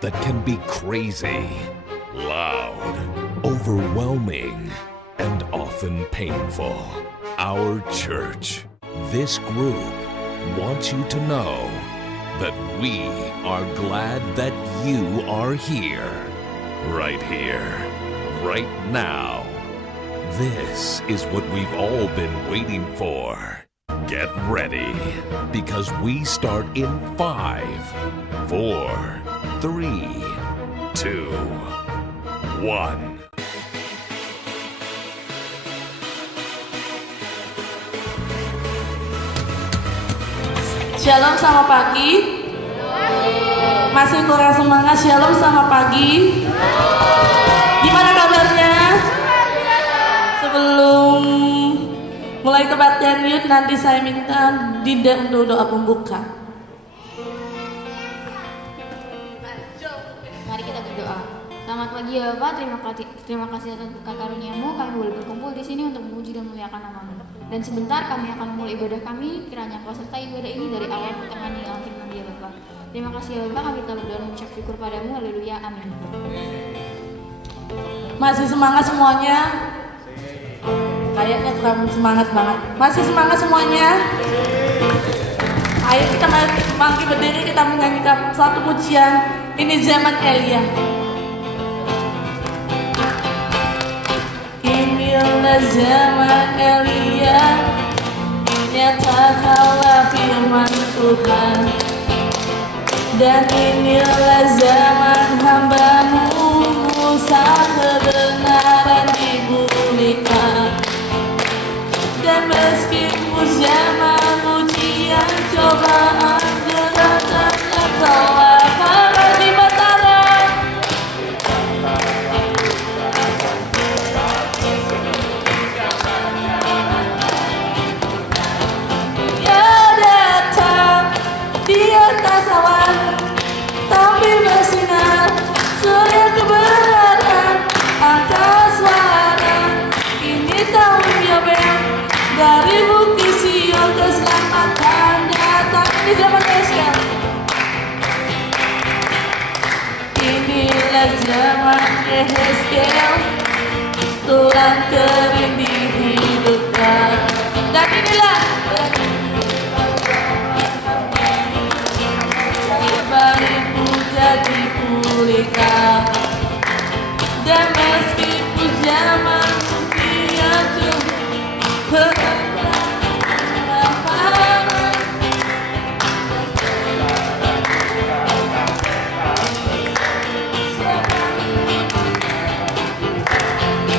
that can be crazy, loud, overwhelming, and often painful. Our church, this group, wants you to know that we are glad that you are here, right now. This is what we've all been waiting for. Get ready, because we start in 5, 4, 3, 2, 1. Shalom sama pagi. Masih kurang semangat? Shalom sama pagi. Gimana kabarnya? Sebelum mulai kebaktian youth, nanti saya minta Dinda untuk doa pembuka. Mari kita berdoa. Selamat pagi ya Bapak, terima kasih atas berkat karunia-Mu, kami boleh berkumpul di sini untuk memuji dan memuliakan nama-Mu. Dan sebentar kami akan memulai ibadah kami, kiranya Kau sertai ibadah ini dari awal pertengahan hingga akhir nanti ya Bapak. Terima kasih ya Bapak, kami telah berdoa mengucap syukur padamu, haleluya, amin. Masih semangat semuanya? Kayaknya kurang semangat banget. Masih semangat semuanya? Ayo kita bangkit berdiri, kita menyanyikan satu pujian. Ini zaman Elia. Inilah zaman Elia, nyatakanlah firman Tuhan. Dan inilah zaman hamba-Mu, Musa, kebenaran dipulihkan. Dan meskipun zaman ujian, cobaan, jeratan, Engkau akan di batara. Dia datang di atas awan, tampil bersinar, surya kebenaran, angkat suara. Ini tahun Yobel, dari bukti Sion keselamatan datang di zaman Yesus. Inilah zaman Yehezkel, tulang kering dihidupkan. Dan inilah barimu jadi pulihkan. Dan meskipun zaman dunia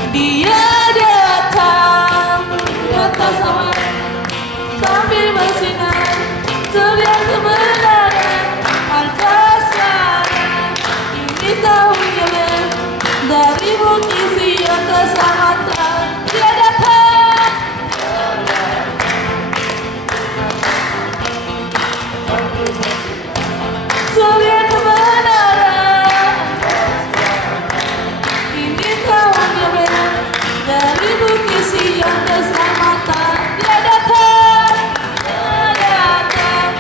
Dia datang di atas awan, sambil bersinar, surya kebenaran, angkat suara. Ini tahun Yobel, dari bukti Sion keselamatan. Dia datang. Surya kebenaran, ini tahun Yobel, dari bukti Sion keselamatan. Dia datang, dia datang,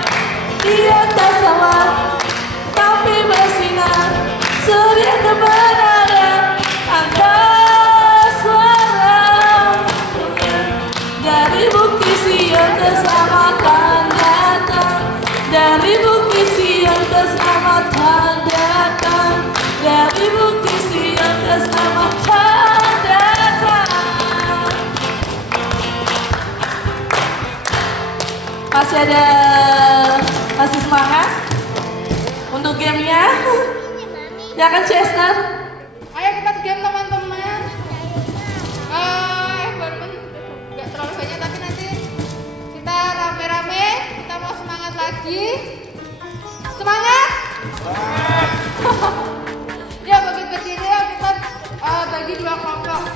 di atas awan, tapi bersinar, surya kebenaran, angkat suara. Dari bukti Sion keselamatan datang, dari bukti Sion keselamatan datang, dari bukti Sion keselamatan datang. Masih semangat untuk gamenya? Ya kan Chester? Ayo kita ke game teman-teman. Walaupun nggak terlalu banyak tapi nanti kita rame-rame, kita mau semangat lagi. Semangat! Ya bagi berdiri ya kita bagi 2 kelompok.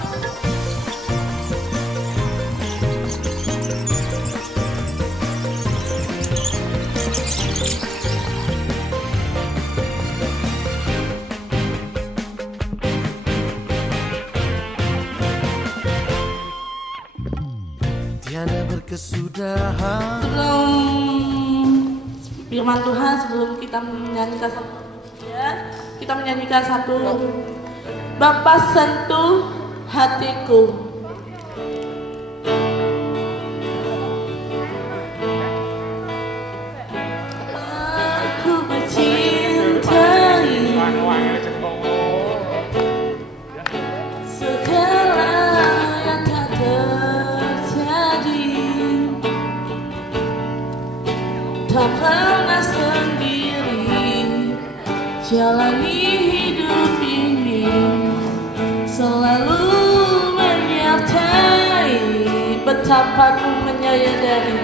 Tiada berkesudahan. Sebelum firman Tuhan, sebelum kita menyanyikan satu pujian, kita menyanyikan satu Bapa sentuh hatiku. Aku mencintai segala yang tak terjadi, tak pernah sendiri jalani hidup ini, selalu menyertai, betapa ku menyadari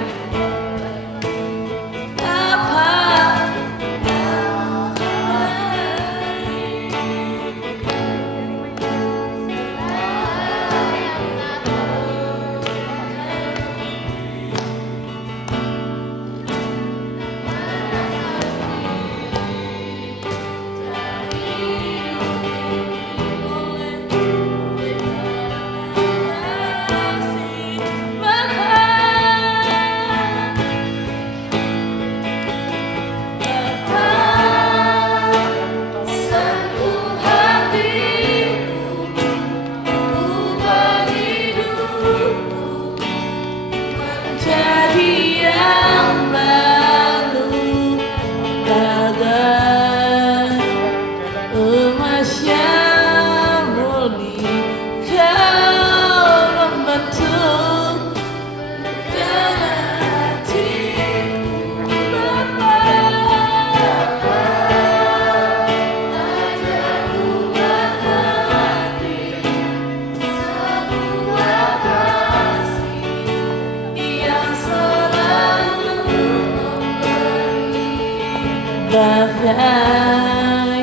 bagai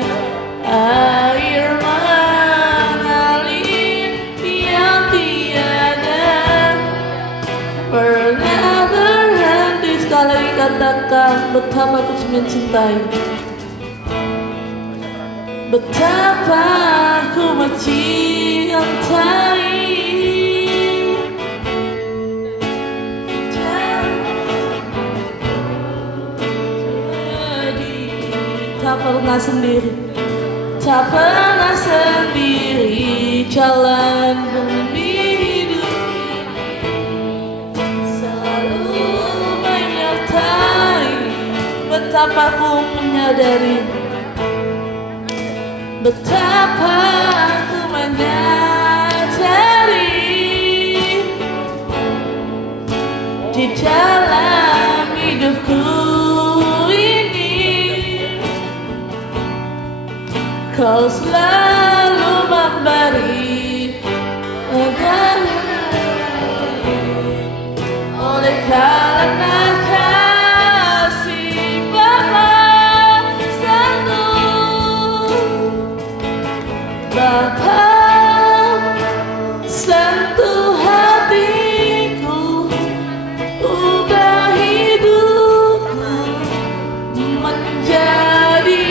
air mengalir yang tiada pernah berhenti. Sekali lagi katakan betapa aku mencintai, betapa aku mencintai. Tak pernah sendiri, tak pernah sendiri jalan hidup ini, selalu menyertai, betapa ku menyadari, betapa ku menyadari di dalam hidupku kau selalu memberi oleh karena kasih Bapa sentuh, Bapa sentuh hatiku, ubah hidupku menjadi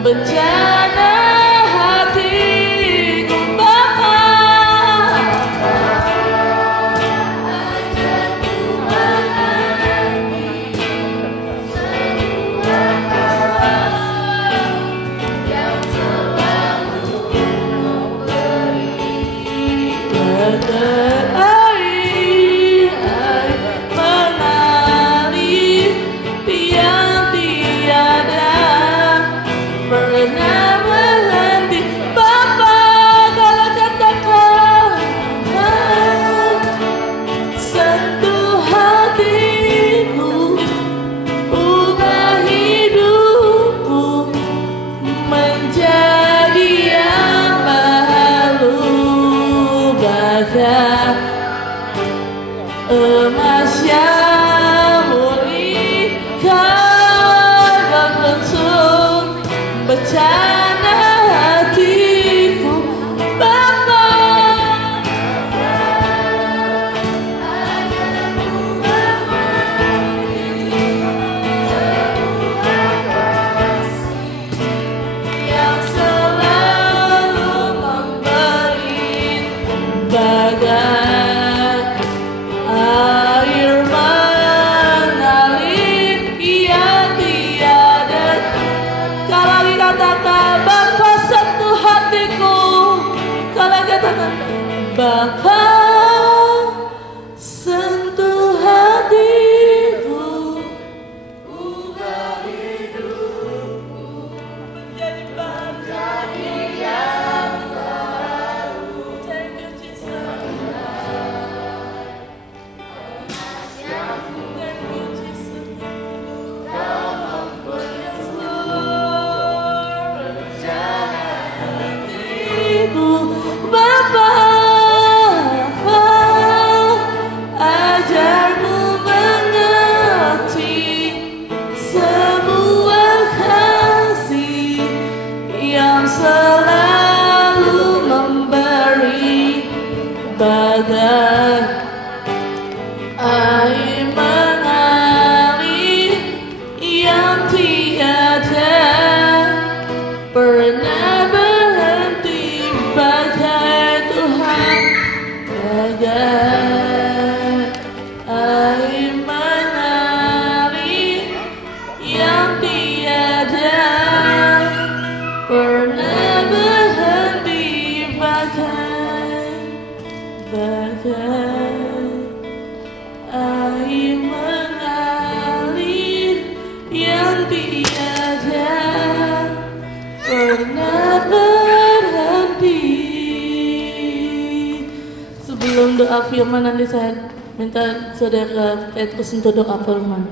bencana hatiku Bapa, ajarku menghadapi semua hal yang selalu memberi air mengalir yang tiada pernah Bapa, sentuh hatiku, ubah hidupku menjadi yang baru. Thank you Jesus. Thank you Jesus. Come on, yes Lord. Hatiku, Bapa. Ajarmu mengerti sebuah kasih yang selalu memberi, bagai air mengalir yang tiada pernah berhenti, bagai Tuhan, bagai air mengalir yang tiada pernah berhenti, bagai air mengalir yang tiada pernah berhenti. Sebelum doa firman nanti saya minta saudara Petrus untuk doa firman.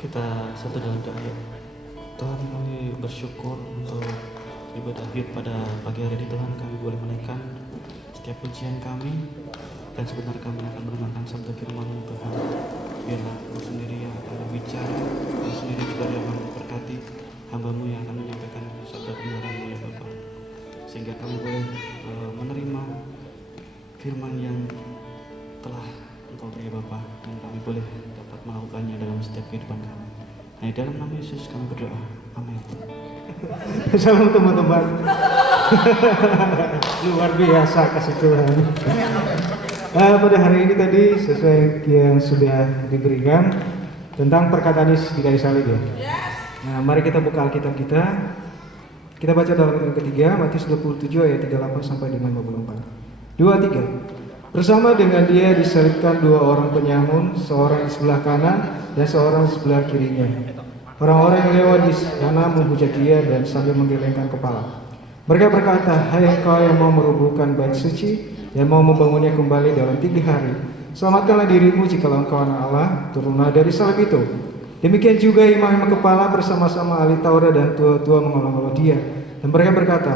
Kita satu dalam doa ya. Tuhan, kami bersyukur untuk ibadah Hid pada pagi hari ini. Tuhan, kami boleh menaikkan setiap pujian kami, dan sebentar kami akan merenungkan sabda firman-Mu Tuhan. Biarlah Engkau sendiri yang akan berbicara, Engkau sendiri juga yang akan memberkati hamba-Mu yang akan menyampaikan sabda kebenaran-Mu ya Bapa, sehingga kami boleh menerima firman yang telah Engkau beri Bapa, dan kami boleh dapat melakukannya dalam setiap kehidupan kami. Nah, dalam nama Yesus kami berdoa, amin. Salam teman-teman. Luar biasa kasih Tuhan. Pada hari ini tadi sesuai yang sudah diberikan tentang perkataan Yesus di kayu salib ya. Nah, mari kita buka Alkitab kita. Kita baca dalam yang ketiga, Matius 27 ayat 38 sampai dengan 54. 2-3. Bersama dengan dia disalibkan dua orang penyamun, seorang di sebelah kanan dan seorang di sebelah kirinya. Orang-orang yang lewat di sana menghujat dia dan sambil menggelengkan kepala. Mereka berkata, "Hai engkau yang mau merobohkan bait suci dan mau membangunnya kembali dalam 3 hari, selamatkanlah dirimu jikalau engkau anak Allah, turunlah dari salib itu." Demikian juga imam-imam kepala bersama-sama ahli Taurat dan tua-tua mengolok-olok dia. Dan mereka berkata,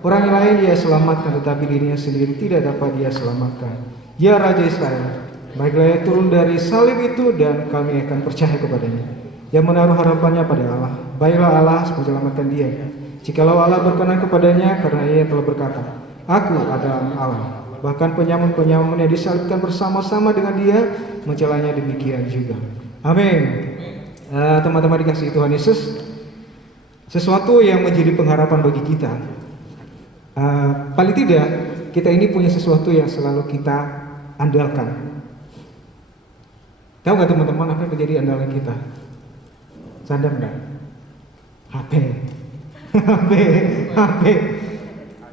"Orang yang lain dia selamatkan, tetapi dirinya sendiri tidak dapat dia selamatkan. Ya Raja Israel, baiklah ia turun dari salib itu dan kami akan percaya kepadanya. Yang menaruh harapannya pada Allah, baiklah Allah menyelamatkan dia. Jikalau Allah berkenan kepadanya, karena ia telah berkata, Aku adalah Allah." Bahkan penyamun-penyamun yang disalibkan bersama-sama dengan dia mencelanya demikian juga. Amin. Teman-teman dikasihi Tuhan Yesus, sesuatu yang menjadi pengharapan bagi kita. Paling tidak kita ini punya sesuatu yang selalu kita andalkan. Tahu gak teman-teman apa yang menjadi andalan kita? Sadar gak? HP. HP.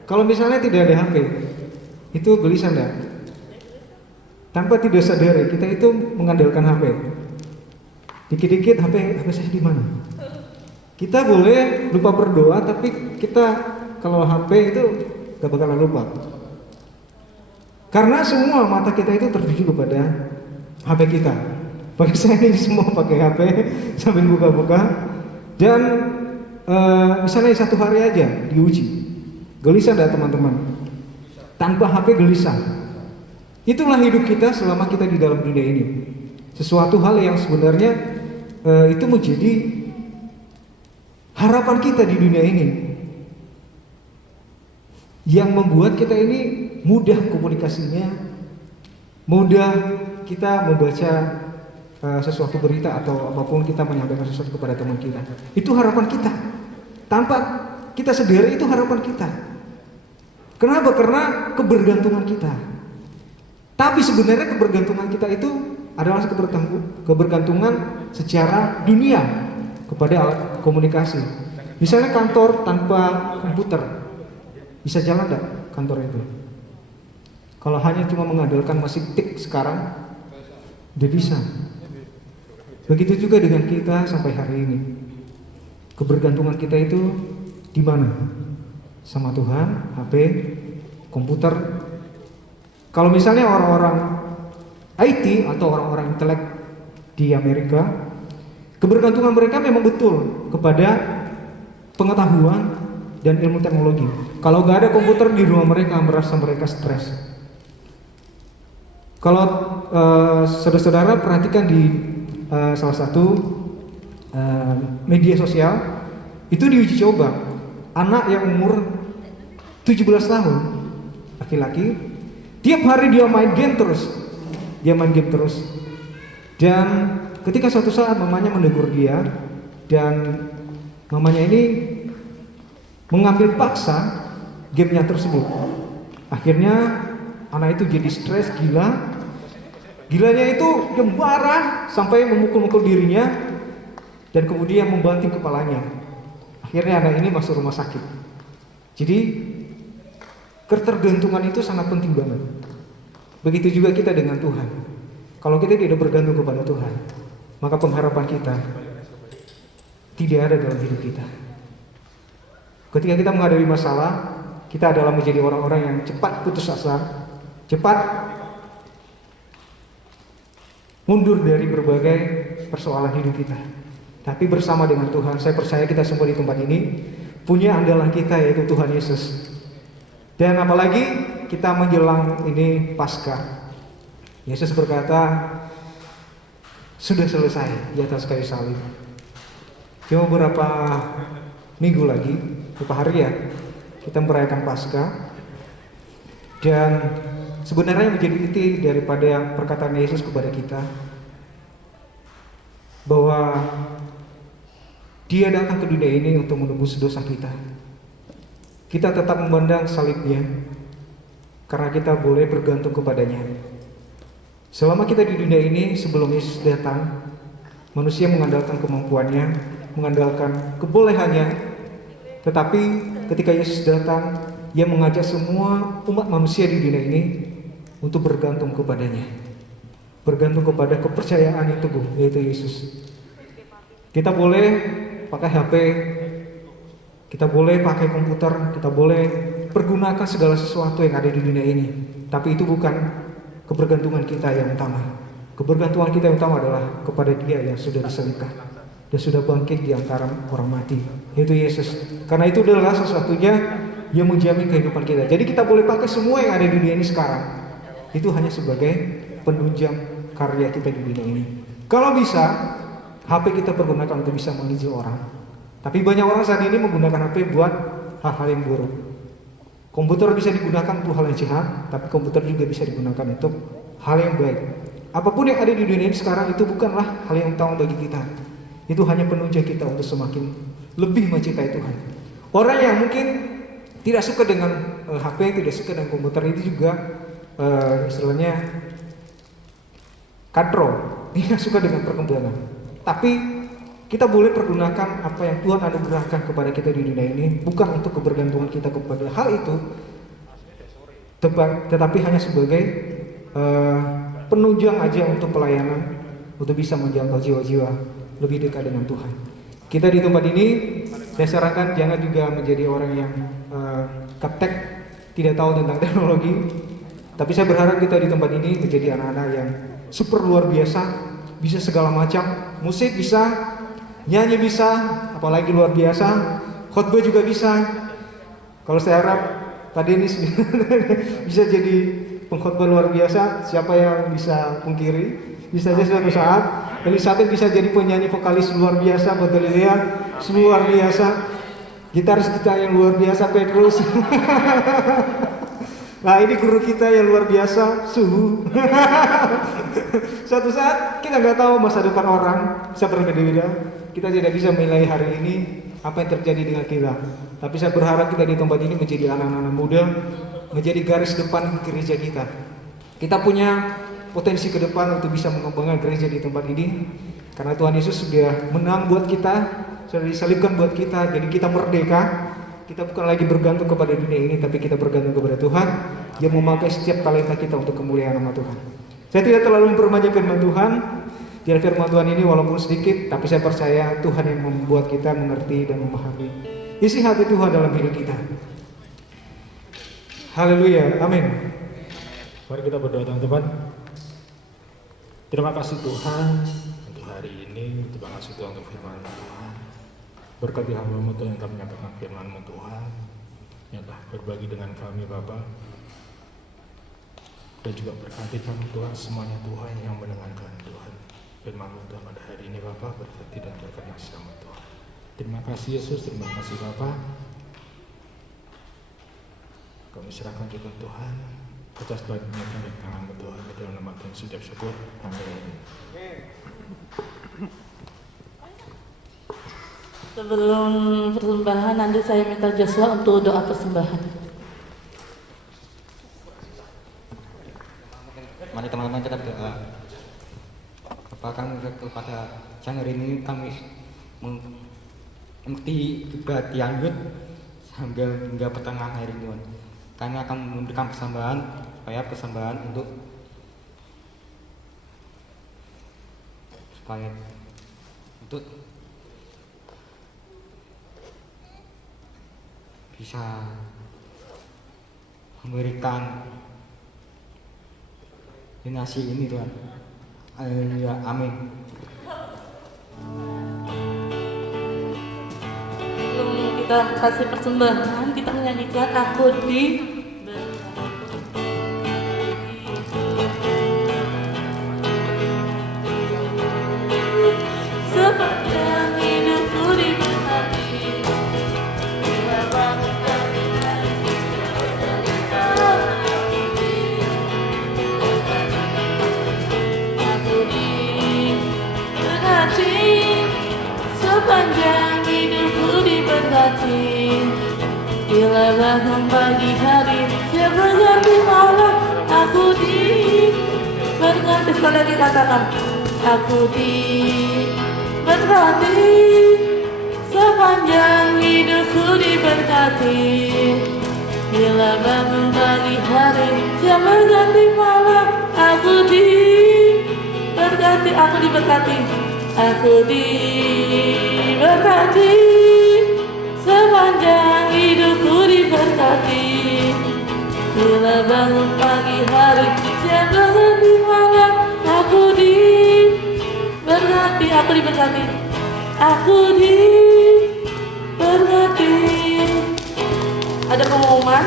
Kalau misalnya tidak ada HP, itu gelisah gak? Tanpa tidak sadar kita itu mengandalkan HP. Dikit-dikit HP saya di mana? Kita boleh lupa berdoa, tapi kita kalau HP itu gak bakalan lupa. Karena semua mata kita itu tertuju kepada HP kita. Bagi saya ini semua pakai HP sambil buka-buka. Dan misalnya 1 hari aja diuji, gelisah dah teman-teman. Tanpa HP gelisah. Itulah hidup kita selama kita di dalam dunia ini. Sesuatu hal yang sebenarnya itu menjadi harapan kita di dunia ini, yang membuat kita ini mudah komunikasinya, mudah kita membaca sesuatu berita atau apapun, kita menyampaikan sesuatu kepada teman kita. Itu harapan kita. Tanpa kita sadari itu harapan kita. Kenapa? Karena kebergantungan kita. Tapi sebenarnya kebergantungan kita itu adalah kebergantungan secara dunia kepada alat komunikasi. Misalnya kantor tanpa komputer, bisa jalan enggak kantor itu? Kalau hanya cuma mengandalkan mesin tik sekarang, tidak bisa. Begitu juga dengan kita sampai hari ini. Kebergantungan kita itu di mana? Sama Tuhan, HP, komputer. Kalau misalnya orang-orang IT atau orang-orang intelek di Amerika, kebergantungan mereka memang betul kepada pengetahuan dan ilmu teknologi. Kalau nggak ada komputer di rumah mereka, merasa mereka stres. Kalau saudara-saudara perhatikan di salah satu media sosial, itu diuji coba anak yang umur 17 tahun, laki-laki, tiap hari dia main game terus, dan ketika suatu saat mamanya menegur dia dan mamanya ini mengambil paksa gamenya tersebut, akhirnya anak itu jadi stres, gilanya itu dia marah sampai memukul-mukul dirinya dan kemudian membanting kepalanya. Akhirnya anak ini masuk rumah sakit. Jadi ketergantungan itu sangat penting banget. Begitu juga kita dengan Tuhan. Kalau kita tidak bergantung kepada Tuhan, maka pengharapan kita tidak ada dalam hidup kita. Ketika kita menghadapi masalah, kita adalah menjadi orang-orang yang cepat putus asa, cepat mundur dari berbagai persoalan hidup kita. Tapi bersama dengan Tuhan, saya percaya kita semua di tempat ini punya andalan kita, yaitu Tuhan Yesus. Dan apalagi kita menjelang ini Paskah, Yesus berkata, sudah selesai di atas kayu salib. Cuma beberapa minggu lagi, beberapa hari ya, kita merayakan Paskah. Dan sebenarnya menjadi inti daripada perkataan Yesus kepada kita, bahwa Dia datang ke dunia ini untuk menebus dosa kita. Kita tetap memandang salibnya karena kita boleh bergantung kepadanya. Selama kita di dunia ini, sebelum Yesus datang, manusia mengandalkan kemampuannya, mengandalkan kebolehannya. Tetapi ketika Yesus datang, Ia mengajak semua umat manusia di dunia ini untuk bergantung kepadanya, bergantung kepada kepercayaan yang teguh, yaitu Yesus. Kita boleh pakai HP, kita boleh pakai komputer, kita boleh pergunakan segala sesuatu yang ada di dunia ini. Tapi itu bukan kebergantungan kita yang utama. Kebergantungan kita yang utama adalah kepada Dia yang sudah disalibkan dan sudah bangkit di antara orang mati, yaitu Yesus. Karena itu adalah satu-satunya yang menjamin kehidupan kita. Jadi kita boleh pakai semua yang ada di dunia ini sekarang, itu hanya sebagai penunjang karya kita di dunia ini. Kalau bisa, HP kita pergunakan untuk bisa menginjil orang. Tapi banyak orang saat ini menggunakan HP buat hal-hal yang buruk. Komputer bisa digunakan untuk hal yang jahat, tapi komputer juga bisa digunakan untuk hal yang baik. Apapun yang ada di dunia ini sekarang itu bukanlah hal yang utama bagi kita. Itu hanya penunjang kita untuk semakin lebih mencintai Tuhan. Orang yang mungkin tidak suka dengan HP, tidak suka dengan komputer, itu juga istilahnya katro, tidak suka dengan perkembangan. Tapi kita boleh pergunakan apa yang Tuhan anugerahkan kepada kita di dunia ini, bukan untuk kebergantungan kita kepada hal itu, tetapi hanya sebagai penunjang aja untuk pelayanan, untuk bisa menjangkau jiwa-jiwa lebih dekat dengan Tuhan. Kita di tempat ini, saya sarankan jangan juga menjadi orang yang gaptek, tidak tahu tentang teknologi. Tapi saya berharap kita di tempat ini menjadi anak-anak yang super luar biasa, bisa segala macam, musik bisa, nyanyi bisa, apalagi luar biasa, khotbah juga bisa. Kalau saya harap tadi ini bisa jadi pengkhotbah luar biasa. Siapa yang bisa pungkiri? Bisa saja suatu saat Elizabeth bisa jadi penyanyi vokalis luar biasa, betul lihat, luar biasa. Gitaris kita yang luar biasa, Petrus. Nah, ini guru kita yang luar biasa, Suhu. Suatu saat kita nggak tahu masa depan orang, bisa berbeda-beda. Kita tidak bisa menilai hari ini apa yang terjadi dengan kita. Tapi saya berharap kita di tempat ini menjadi anak-anak muda, menjadi garis depan gereja kita. Kita punya potensi ke depan untuk bisa mengembangkan gereja di tempat ini, karena Tuhan Yesus sudah menang buat kita, sudah disalibkan buat kita. Jadi kita merdeka. Kita bukan lagi bergantung kepada dunia ini, tapi kita bergantung kepada Tuhan yang memakai setiap talenta kita untuk kemuliaan nama Tuhan. Saya tidak terlalu memperbanyak firman Tuhan. Jadi firman Tuhan ini walaupun sedikit, tapi saya percaya Tuhan yang membuat kita mengerti dan memahami isi hati Tuhan dalam hidup kita. Haleluya, amin. Mari kita berdoa teman-teman. Terima kasih Tuhan untuk hari ini. Terima kasih Tuhan untuk firman Tuhan. Berkati hamba-Mu Tuhan yang telah menyampaikan firman-Mu Tuhan, yang telah berbagi dengan kami Bapa. Dan juga berkati Tuhan semuanya Tuhan yang mendengarkan Tuhan firman-Mu Tuhan pada hari ini Bapa. Berkati dan berkati sama Tuhan. Terima kasih Yesus, terima kasih Bapa. Kami serahkan juga Tuhan atas bagian dari tangan-Mu Tuhan, di dalam nama Tuhan sujud syukur. Amin. Sebelum persembahan, nanti saya minta Joshua untuk doa persembahan. Mari teman-teman kita berdoa. Bapa kami kepada siang hari ini kami mengerti kebahagiaan Yud sambil hingga pertengahan hari ini Tuhan. Kami akan memberikan persembahan untuk bisa memberikan donasi ini Tuhan. Haleluya, amin. Sebelum kita kasih persembahan, kita menyanyikan Aku di sepanjang hidupku diberkati. Sepanjang hidupku diberkati. Bila bangun pagi hari, siap berganti malam. Aku diberkati. Sekali lagi katakan, aku diberkati. Sepanjang hidupku diberkati. Bila bangun pagi hari, siap berganti malam. Aku diberkati. Aku diberkati. Aku diberkati. Sepanjang hidupku diberkati. Bila bangun pagi hari, siang berganti malam. Aku diberkati. Aku diberkati. Aku diberkati. Ada pengumuman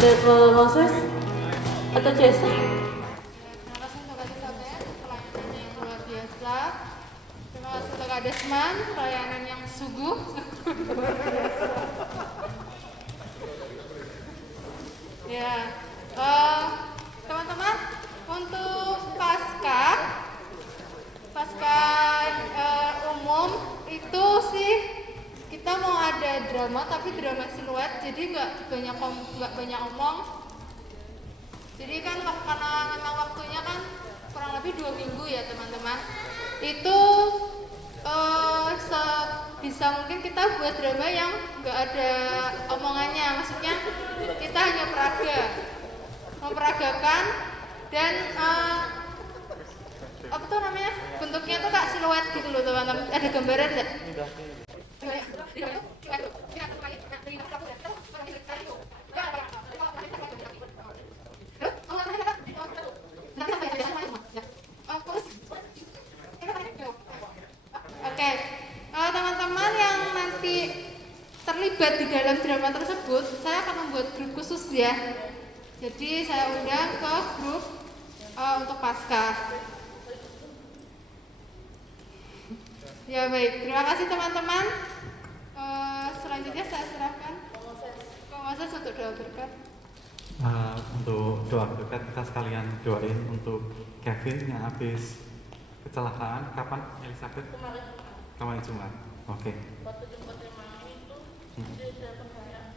dari Moses atau Jesse? Terima kasih untuk Kak Isabel, pelayanannya yang luar biasa. Terima kasih untuk Kak Desman, pelayanan yang sungguh luar biasa. Ya, teman-teman, untuk pasca umum itu sih kita mau ada drama, tapi drama siluet, jadi nggak banyak omong. Jadi kan karena memang waktunya kan kurang lebih 2 minggu ya teman-teman. Itu bisa mungkin kita buat drama yang nggak ada omongannya, maksudnya kita hanya memperagakan dan apa tuh namanya, bentuknya tuh kak siluet gitu loh teman-teman. Ada gambaran nggak? Oke, teman-teman yang nanti terlibat di dalam drama tersebut, saya akan membuat grup khusus ya. Jadi saya undang ke grup untuk Paskah. Ya baik, terima kasih teman-teman. Selanjutnya saya serahkan ke Moses untuk doa berkat. Untuk doa berkat kita sekalian doain untuk Kevin yang habis kecelakaan. Kapan Elizabeth? Kemarin Jumat. Oke. Waktu jemput Imam itu dia datang kayak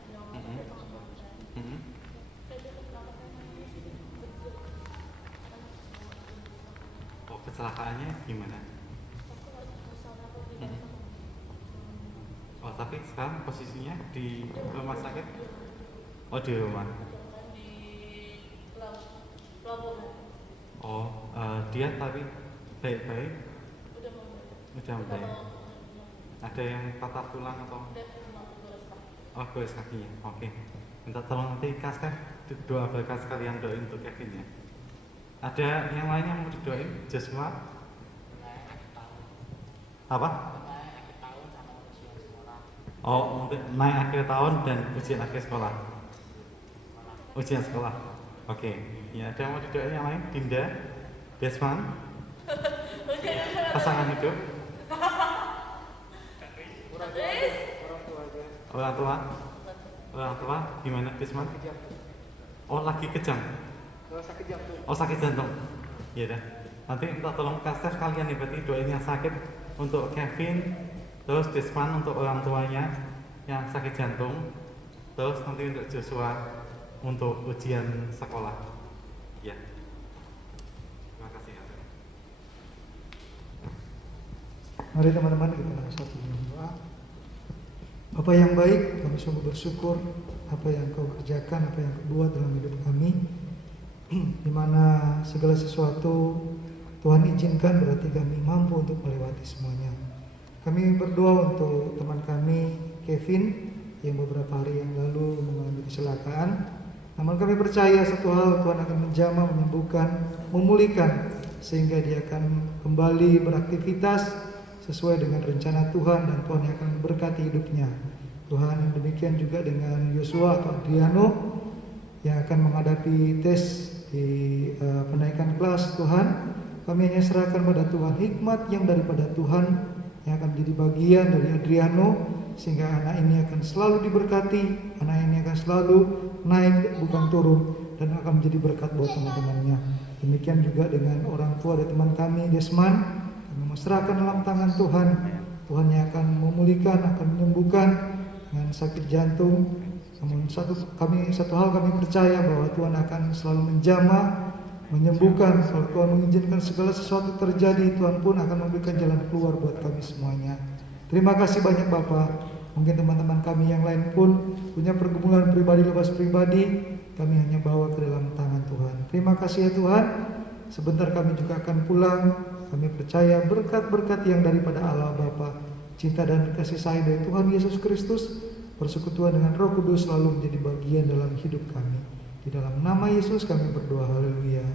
Oh, kecelakaannya gimana? tapi sekarang posisinya di rumah sakit. Oh, di rumah. Oh, dia tapi baik-baik. Udah baik. Ada yang patah tulang atau? Oh, gores kakinya. Oke. Minta tolong nanti Kak Steph doa berkat sekalian doain untuk Kevin ya. Ada yang lain yang mau didoain? Joshua? Apa? Oh, untuk naik akhir tahun dan ujian akhir sekolah. Ujian sekolah. Oke. Ya, ada yang mau didoain yang lain? Dinda? Desman? Pasangan hidup? Orang tua? Orang tua? Gimana Desman? Oh, lagi kejang? Oh, sakit jantung. Ya dah. Nanti minta tolong Kak Steph kalian ya, berarti doain yang sakit untuk Kevin, terus Desman untuk orang tuanya yang sakit jantung, terus nanti untuk Joshua untuk ujian sekolah. Ya. Terima kasih ya. Mari teman-teman kita satu doa. Bapa yang baik, kami sungguh bersyukur apa yang Kau kerjakan, apa yang Kau buat dalam hidup kami, di mana segala sesuatu Tuhan izinkan berarti kami mampu untuk melewati semuanya. Kami berdoa untuk teman kami Kevin yang beberapa hari yang lalu mengalami kecelakaan. Namun kami percaya satu hal, Tuhan akan menjamah, menyembuhkan, memulihkan, sehingga dia akan kembali beraktivitas sesuai dengan rencana Tuhan, dan Tuhan yang akan memberkati hidupnya. Tuhan, demikian juga dengan Yosua atau Adriano yang akan menghadapi tes di penaikan kelas. Tuhan, kami hanya serahkan pada Tuhan hikmat yang daripada Tuhan yang akan menjadi bagian dari Adriano, sehingga anak ini akan selalu diberkati, anak ini akan selalu naik bukan turun, dan akan menjadi berkat buat teman-temannya. Demikian juga dengan orang tua dan teman kami Desman, kami serahkan dalam tangan Tuhan. Tuhan yang akan memulihkan, akan menyembuhkan dengan sakit jantung. Namun satu hal kami percaya bahwa Tuhan akan selalu menjamah, menyembuhkan. Kalau Tuhan mengizinkan segala sesuatu terjadi, Tuhan pun akan memberikan jalan keluar buat kami semuanya. Terima kasih banyak Bapak. Mungkin teman-teman kami yang lain pun punya pergumulan pribadi, lepas pribadi, kami hanya bawa ke dalam tangan Tuhan. Terima kasih ya Tuhan. Sebentar kami juga akan pulang. Kami percaya berkat-berkat yang daripada Allah Bapa, cinta dan kasih sayang dari Tuhan Yesus Kristus, persekutuan dengan Roh Kudus selalu menjadi bagian dalam hidup kami. Di dalam nama Yesus kami berdoa, haleluya.